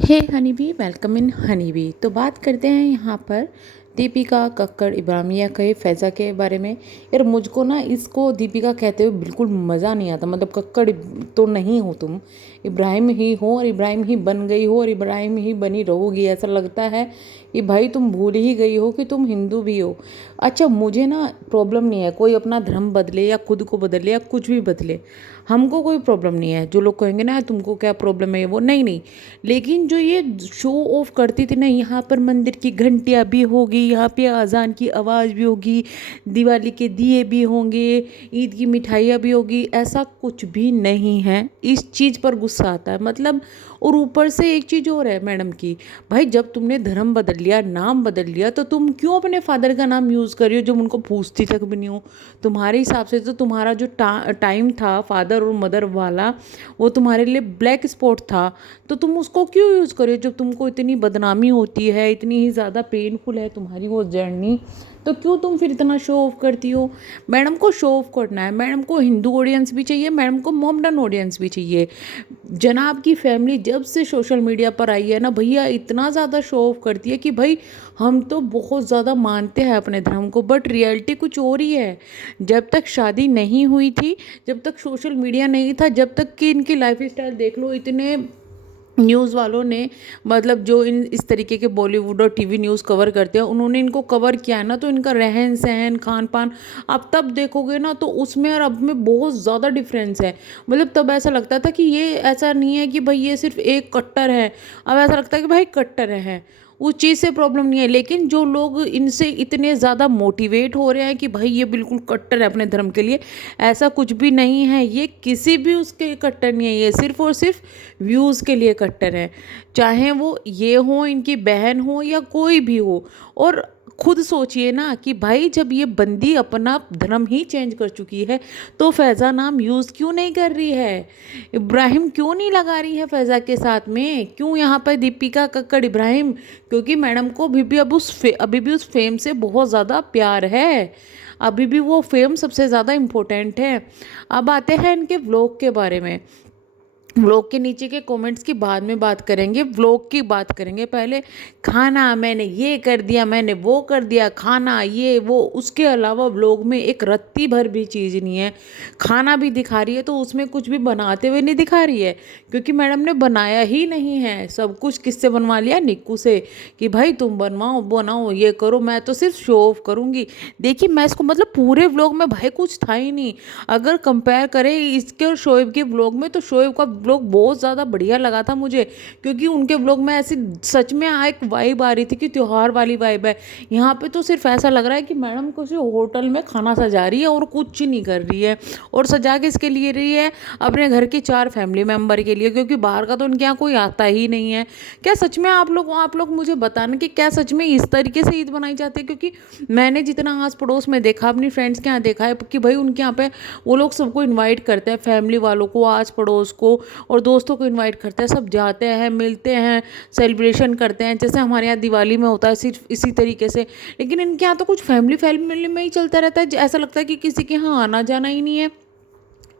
Hey honey bee, welcome in honey bee. तो बात करते हैं यहाँ पर दीपिका कक्कड़ इब्राहिमिया के फैज़ा के बारे में। यार मुझको ना इसको दीपिका कहते हुए बिल्कुल मज़ा नहीं आता। मतलब कक्कड़ तो नहीं हो तुम, इब्राहिम ही हो और इब्राहिम ही बन गई हो और इब्राहिम ही बनी रहोगी। ऐसा लगता है कि भाई तुम भूल ही गई हो कि तुम हिंदू भी हो। अच्छा, मुझे ना प्रॉब्लम नहीं है कोई अपना धर्म बदले या खुद को बदले या कुछ भी बदले, हमको कोई प्रॉब्लम नहीं है। जो लोग कहेंगे ना तुमको क्या प्रॉब्लम है, वो नहीं नहीं। लेकिन जो ये शो ऑफ करती थी ना, यहाँ पर मंदिर की घंटियाँ भी होगी, यहाँ पे अजान की आवाज़ भी होगी, दिवाली के दिए भी होंगे, ईद की मिठाइयाँ भी होगी, ऐसा कुछ भी नहीं है। इस चीज़ पर गुस्सा आता है। मतलब और ऊपर से एक चीज़ और है मैडम की, भाई जब तुमने धर्म बदल लिया, नाम बदल लिया, तो तुम क्यों अपने फादर का नाम यूज़ कर रही हो जब उनको पूछती तक भी नहीं हो। तुम्हारे हिसाब से तो तुम्हारा जो टाइम था फादर और मदर वाला, वो तुम्हारे लिए ब्लैक स्पॉट था। तो तुम उसको क्यों यूज़ करो जब तुमको इतनी बदनामी होती है, इतनी ही ज़्यादा पेनफुल है तुम्हारी वो जर्नी, तो क्यों तुम फिर इतना शो ऑफ करती हो। मैडम को शो ऑफ करना है, मैडम को हिंदू ऑडियंस भी चाहिए, मैडम को मोमडन ऑडियंस भी चाहिए। जनाब की फैमिली जब से सोशल मीडिया पर आई है ना भैया, इतना ज़्यादा शो ऑफ करती है कि भाई हम तो बहुत ज़्यादा मानते हैं अपने धर्म को, बट रियलिटी कुछ और ही है। जब तक शादी नहीं हुई थी, जब तक सोशल मीडिया नहीं था, जब तक कि इनकी लाइफ स्टाइल देख लो, इतने न्यूज़ वालों ने, मतलब जो इन इस तरीके के बॉलीवुड और टीवी न्यूज़ कवर करते हैं, उन्होंने इनको कवर किया है ना, तो इनका रहन सहन खान पान आप तब देखोगे ना, तो उसमें और अब में बहुत ज़्यादा डिफरेंस है। मतलब तब ऐसा लगता था कि ये ऐसा नहीं है कि भाई ये सिर्फ एक कट्टर है, अब ऐसा लगता है कि भाई कट्टर है। उस चीज़ से प्रॉब्लम नहीं है, लेकिन जो लोग इनसे इतने ज़्यादा मोटिवेट हो रहे हैं कि भाई ये बिल्कुल कट्टर है अपने धर्म के लिए, ऐसा कुछ भी नहीं है। ये किसी भी उसके कट्टर नहीं है, ये सिर्फ और सिर्फ व्यूज़ के लिए कट्टर है। चाहे वो ये हो, इनकी बहन हो या कोई भी हो। और खुद सोचिए ना कि भाई जब ये बंदी अपना धर्म ही चेंज कर चुकी है, तो फैज़ा नाम यूज़ क्यों नहीं कर रही है, इब्राहिम क्यों नहीं लगा रही है फैज़ा के साथ में, क्यों यहाँ पर दीपिका कक्कड़ इब्राहिम। क्योंकि मैडम को अभी भी उस फेम से बहुत ज़्यादा प्यार है, अभी भी वो फेम सबसे ज़्यादा इम्पोर्टेंट है। अब आते हैं इनके व्लॉग के बारे में। व्लॉग के नीचे के कमेंट्स की बाद में बात करेंगे, व्लॉग की बात करेंगे पहले। खाना मैंने ये कर दिया, मैंने वो कर दिया, खाना ये वो, उसके अलावा व्लॉग में एक रत्ती भर भी चीज़ नहीं है। खाना भी दिखा रही है तो उसमें कुछ भी बनाते हुए नहीं दिखा रही है, क्योंकि मैडम ने बनाया ही नहीं है। सब कुछ किससे बनवा लिया, निक्कू से, कि भाई तुम बनवाओ बनाओ ये करो, मैं तो सिर्फ शो ऑफ करूँगी। देखिए मैं इसको, मतलब पूरे व्लॉग में भाई कुछ था ही नहीं। अगर कंपेयर करें इसके और शोएब के व्लॉग में, तो शोएब का व्लॉग बहुत ज़्यादा बढ़िया लगा था मुझे, क्योंकि उनके व्लॉग में ऐसी सच में एक वाइब आ रही थी कि त्योहार वाली वाइब है। यहाँ पे तो सिर्फ ऐसा लग रहा है कि मैडम किसी होटल में खाना सजा रही है और कुछ नहीं कर रही है। और सजा के इसके लिए रही है, अपने घर के 4 फैमिली मेम्बर के लिए, क्योंकि बाहर का तो उनके यहाँ कोई आता ही नहीं है। क्या सच में आप लोग मुझे बताना कि क्या सच में इस तरीके से ईद मनाई जाती है। क्योंकि मैंने जितना आस पड़ोस में देखा, अपनी फ्रेंड्स के यहाँ देखा है कि भाई उनके यहाँ पे वो लोग सबको इनवाइट करते हैं, फैमिली वालों को, आस पड़ोस को और दोस्तों को इनवाइट करते हैं। सब जाते हैं, मिलते हैं, सेलिब्रेशन करते हैं, जैसे हमारे यहाँ दिवाली में होता है, सिर्फ इसी तरीके से। लेकिन इनके यहाँ तो कुछ फैमिली फैमिली में ही चलता रहता है। ऐसा लगता है कि किसी के यहाँ आना जाना ही नहीं है।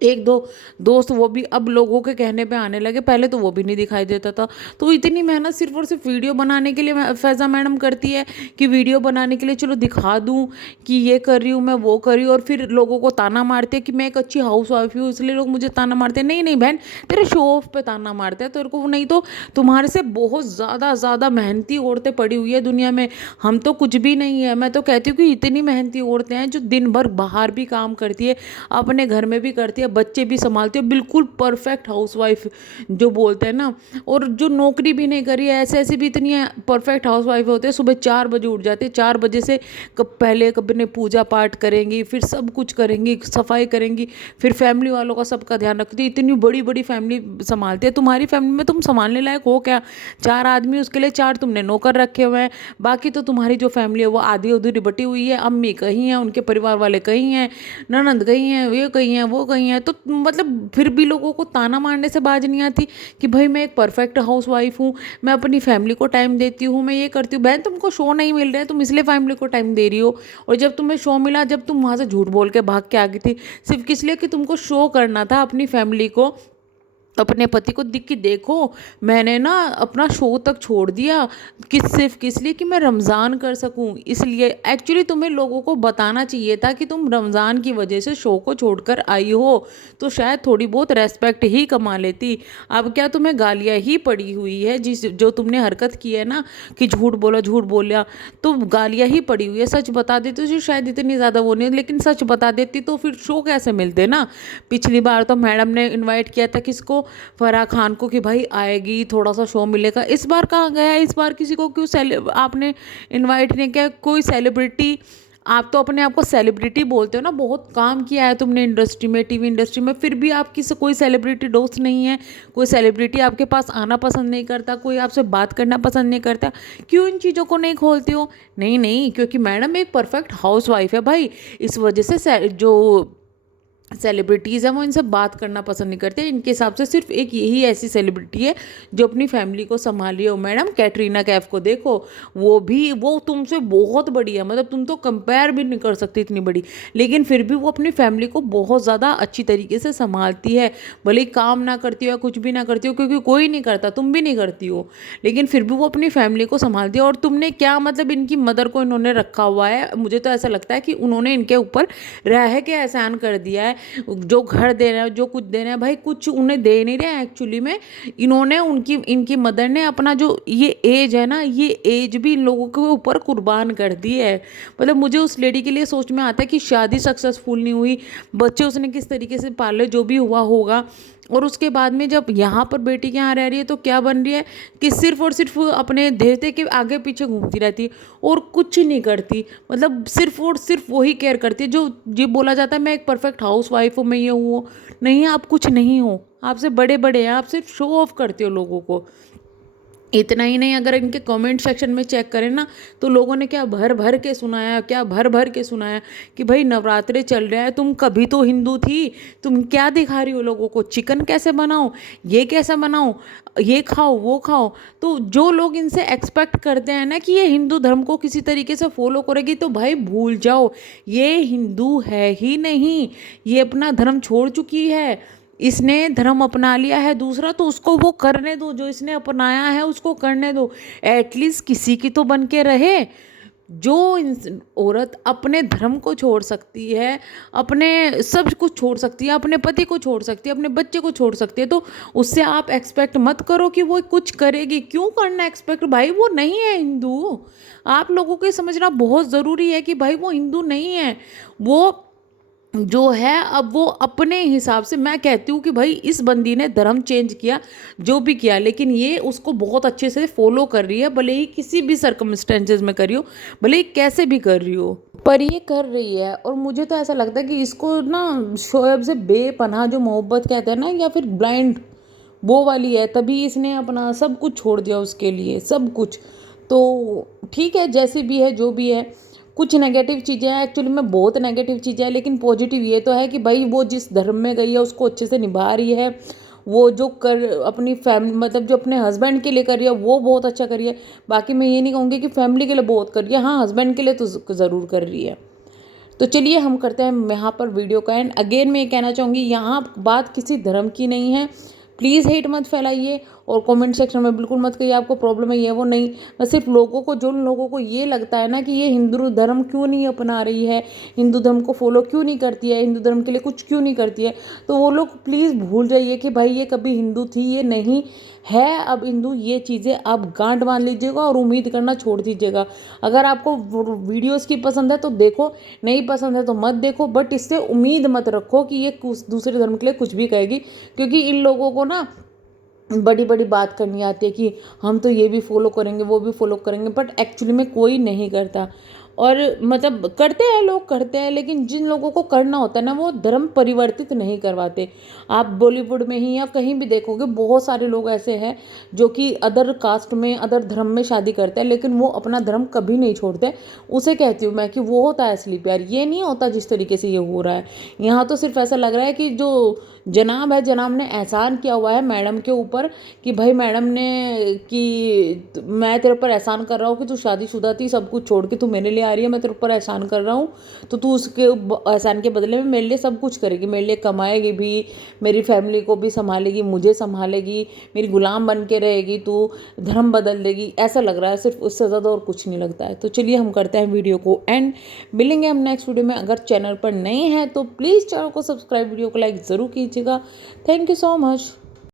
एक दो दोस्त, वो भी अब लोगों के कहने पे आने लगे, पहले तो वो भी नहीं दिखाई देता था। तो इतनी मेहनत सिर्फ और सिर्फ वीडियो बनाने के लिए फैज़ा मैडम करती है, कि वीडियो बनाने के लिए चलो दिखा दूँ कि ये कर रही हूँ मैं, वो कर रही हूँ, और फिर लोगों को ताना मारते हैं कि मैं एक अच्छी हाउस वाइफ हूँ इसलिए लोग मुझे ताना मारते हैं। नहीं नहीं बहन, तेरे शो ऑफ पे ताना मारते हैं तेरे को, नहीं तो तुम्हारे से बहुत ज़्यादा मेहनती औरतें पड़ी हुई है दुनिया में। हम तो कुछ भी नहीं है। मैं तो कहती हूँ कि इतनी मेहनती औरतें हैं जो दिन भर बाहर भी काम करती है, अपने घर में भी करती है, बच्चे भी संभालती है, बिल्कुल परफेक्ट हाउसवाइफ जो बोलते हैं ना। और जो नौकरी भी नहीं करी है, ऐसे ऐसे भी इतनी परफेक्ट हाउसवाइफ होते हैं, सुबह 4 बजे उठ जाते हैं, 4 बजे से पहले कभी ने पूजा पाठ करेंगी, फिर सब कुछ करेंगी, सफाई करेंगी, फिर फैमिली वालों का सबका ध्यान रखती है। इतनी बड़ी बड़ी फैमिली संभालती है। तुम्हारी फैमिली में तुम संभालने लायक हो क्या? 4 आदमी, उसके लिए 4 तुमने नौकर रखे हुए हैं। बाकी तो तुम्हारी जो फैमिली है वो आधी अधूरी बटी हुई है। अम्मी कहीं हैं, उनके परिवार वाले कहीं हैं, ननंद कहीं हैं, ये कहीं हैं, वो कहीं हैं। तो मतलब फिर भी लोगों को ताना मारने से बाज नहीं आती कि भाई मैं एक परफेक्ट हाउस वाइफ हूँ, मैं अपनी फैमिली को टाइम देती हूँ, मैं ये करती हूँ। बहन तुमको शो नहीं मिल रहा है, तुम इसलिए फैमिली को टाइम दे रही हो। और जब तुम्हें शो मिला, जब तुम वहाँ से झूठ बोल के भाग के आ गई थी, सिर्फ किस लिए कि तुमको शो करना था अपनी फैमिली को अपने पति को दिख के देखो, मैंने ना अपना शो तक छोड़ दिया, सिर्फ किस लिए कि मैं रमज़ान कर सकूं। इसलिए एक्चुअली तुम्हें लोगों को बताना चाहिए था कि तुम रमज़ान की वजह से शो को छोड़कर आई हो, तो शायद थोड़ी बहुत रेस्पेक्ट ही कमा लेती। अब क्या तुम्हें गालियाँ ही पड़ी हुई है, जिस जो तुमने हरकत की है ना कि झूठ बोला झूठ बोला, तो गालियाँ ही पड़ी हुई है। सच बता देती तो शायद इतनी ज़्यादा वो नहीं, लेकिन सच बता देती तो फिर शो कैसे मिलते ना। पिछली बार तो मैडम ने इनवाइट किया था किसको, फराह खान को, कि भाई आएगी थोड़ा सा शो मिलेगा। इस बार कहाँ गया, इस बार किसी को क्यों आपने इनवाइट नहीं किया, कोई सेलिब्रिटी। आप तो अपने आप को सेलिब्रिटी बोलते हो ना, बहुत काम किया है तुमने इंडस्ट्री में, टीवी इंडस्ट्री में, फिर भी आप किसी कोई सेलिब्रिटी दोस्त नहीं है, कोई सेलिब्रिटी आपके पास आना पसंद नहीं करता, कोई आपसे बात करना पसंद नहीं करता। क्यों इन चीज़ों को नहीं खोलती हो? नहीं नहीं, क्योंकि मैडम एक परफेक्ट हाउस वाइफ है भाई, इस वजह से जो सेलिब्रिटीज़ हैं वो इनसे बात करना पसंद नहीं करते। इनके हिसाब से सिर्फ एक यही ऐसी सेलिब्रिटी है जो अपनी फैमिली को संभाली हो। मैडम कैटरीना कैफ को देखो, वो तुमसे बहुत बड़ी है, मतलब तुम तो कंपेयर भी नहीं कर सकती, इतनी बड़ी, लेकिन फिर भी वो अपनी फैमिली को बहुत ज़्यादा अच्छी तरीके से संभालती है। भले ही काम ना करती हो या कुछ भी ना करती हो, क्योंकि कोई नहीं करता, तुम भी नहीं करती हो, लेकिन फिर भी वो अपनी फैमिली को संभालती है। और तुमने क्या, मतलब इनकी मदर को इन्होंने रखा हुआ है, मुझे तो ऐसा लगता है कि उन्होंने इनके ऊपर रह के एहसान कर दिया है। जो घर दे रहे हैं, जो कुछ दे रहे हैं, भाई कुछ उन्हें दे नहीं रहे हैं एक्चुअली में। इन्होंने इनकी मदर ने अपना जो ये एज है ना, ये एज भी इन लोगों के ऊपर कुर्बान कर दी है। मतलब मुझे उस लेडी के लिए सोच में आता है कि शादी सक्सेसफुल नहीं हुई, बच्चे उसने किस तरीके से पाले, जो भी हुआ होगा, और उसके बाद में जब यहाँ पर बेटी के यहाँ रह रही है तो क्या बन रही है कि सिर्फ और सिर्फ अपने देवते के आगे पीछे घूमती रहती है और कुछ नहीं करती। मतलब सिर्फ और सिर्फ वही केयर करती है, जो ये बोला जाता है मैं एक परफेक्ट हाउस वाइफ हूँ, मैं ये हूँ। नहीं, आप कुछ नहीं हो, आपसे बड़े बड़े हैं, आप सिर्फ शो ऑफ करते हो लोगों को। इतना ही नहीं, अगर इनके कमेंट सेक्शन में चेक करें ना, तो लोगों ने क्या भर भर के सुनाया, क्या भर भर के सुनाया कि भाई नवरात्रे चल रहे हैं, तुम कभी तो हिंदू थी, तुम क्या दिखा रही हो लोगों को, चिकन कैसे बनाओ, ये कैसे बनाओ, ये खाओ वो खाओ। तो जो लोग इनसे एक्सपेक्ट करते हैं ना कि ये हिंदू धर्म को किसी तरीके से फॉलो करेगी, तो भाई भूल जाओ, ये हिंदू है ही नहीं, ये अपना धर्म छोड़ चुकी है। इसने धर्म अपना लिया है दूसरा, तो उसको वो करने दो, जो इसने अपनाया है उसको करने दो। एटलीस्ट किसी की तो बन के रहे। जो औरत अपने धर्म को छोड़ सकती है, अपने सब कुछ छोड़ सकती है, अपने पति को छोड़ सकती है, अपने बच्चे को छोड़ सकती है, तो उससे आप एक्सपेक्ट मत करो कि वो कुछ करेगी। क्यों करना एक्सपेक्ट, भाई वो नहीं है हिंदू। आप लोगों को समझना बहुत ज़रूरी है कि भाई वो हिंदू नहीं है, वो जो है अब वो अपने हिसाब से, मैं कहती हूँ कि भाई इस बंदी ने धर्म चेंज किया, जो भी किया, लेकिन ये उसको बहुत अच्छे से फॉलो कर रही है, भले ही किसी भी सर्कमस्टेंसेस में कर रही हो, भले ही कैसे भी कर रही हो, पर ये कर रही है। और मुझे तो ऐसा लगता है कि इसको ना शोएब से बेपनाह जो मोहब्बत कहते हैं ना, या फिर ब्लाइंड वो वाली है, तभी इसने अपना सब कुछ छोड़ दिया उसके लिए, सब कुछ। तो ठीक है, जैसे भी है जो भी है, कुछ नेगेटिव चीज़ें हैं एक्चुअली में, बहुत नेगेटिव चीज़ें हैं, लेकिन पॉजिटिव ये तो है कि भाई वो जिस धर्म में गई है उसको अच्छे से निभा रही है। वो जो कर अपनी फैमिली, मतलब जो अपने हस्बैंड के लिए कर रही है वो बहुत अच्छा कर रही है। बाकी मैं ये नहीं कहूँगी कि फैमिली के लिए बहुत कर रही है, हाँ हस्बैंड के लिए तो ज़रूर कर रही है। तो चलिए हम करते हैं यहाँ पर वीडियो का एंड। अगेन मैं ये कहना चाहूँगी, यहाँ बात किसी धर्म की नहीं है, प्लीज़ हेट मत फैलाइए, और कमेंट सेक्शन में बिल्कुल मत कहिए आपको प्रॉब्लम है ये वो, नहीं। मैं सिर्फ लोगों को, जो लोगों को ये लगता है ना कि ये हिंदू धर्म क्यों नहीं अपना रही है, हिंदू धर्म को फॉलो क्यों नहीं करती है, हिंदू धर्म के लिए कुछ क्यों नहीं करती है, तो वो लोग प्लीज़ भूल जाइए कि भाई ये कभी हिंदू थी, ये नहीं है अब हिंदू। ये चीज़ें आप गांठ बांध लीजिएगा और उम्मीद करना छोड़ दीजिएगा। अगर आपको वीडियोस की पसंद है तो देखो, नहीं पसंद है तो मत देखो, बट इससे उम्मीद मत रखो कि ये दूसरे धर्म के लिए कुछ भी कहेगी, क्योंकि इन लोगों को ना बड़ी बड़ी बात करनी आती है कि हम तो ये भी फॉलो करेंगे वो भी फॉलो करेंगे, बट एक्चुअली में कोई नहीं करता। और मतलब करते हैं लोग, करते हैं, लेकिन जिन लोगों को करना होता है ना वो धर्म परिवर्तित नहीं करवाते। आप बॉलीवुड में ही या कहीं भी देखोगे, बहुत सारे लोग ऐसे हैं जो कि अदर कास्ट में, अदर धर्म में शादी करते हैं, लेकिन वो अपना धर्म कभी नहीं छोड़ते। उसे कहती हूँ मैं कि वो होता है असली प्यार, ये नहीं होता जिस तरीके से ये हो रहा है। यहाँ तो सिर्फ ऐसा लग रहा है कि जो जनाब है, जनाब ने एहसान किया हुआ है मैडम के ऊपर, कि भाई मैडम ने कि मैं तेरे पर एहसान कर रहा हूँ कि तू शादीशुदा थी, सब कुछ छोड़ के तू मेरे लिए आ रही है, मैं तेरे ऊपर एहसान कर रहा हूँ, तो तू उसके एहसान के बदले में मेरे लिए सब कुछ करेगी, मेरे लिए कमाएगी भी, मेरी फैमिली को भी संभालेगी, मुझे संभालेगी, मेरी गुलाम बन के रहेगी, तू धर्म बदल देगी, ऐसा लग रहा है। सिर्फ उससे ज़्यादा और कुछ नहीं लगता है। तो चलिए हम करते हैं वीडियो को एंड, मिलेंगे हम नेक्स्ट वीडियो में। अगर चैनल पर नए हैं तो प्लीज़ चैनल को सब्सक्राइब, वीडियो को लाइक ज़रूर कीजिएगा। Thank you so much.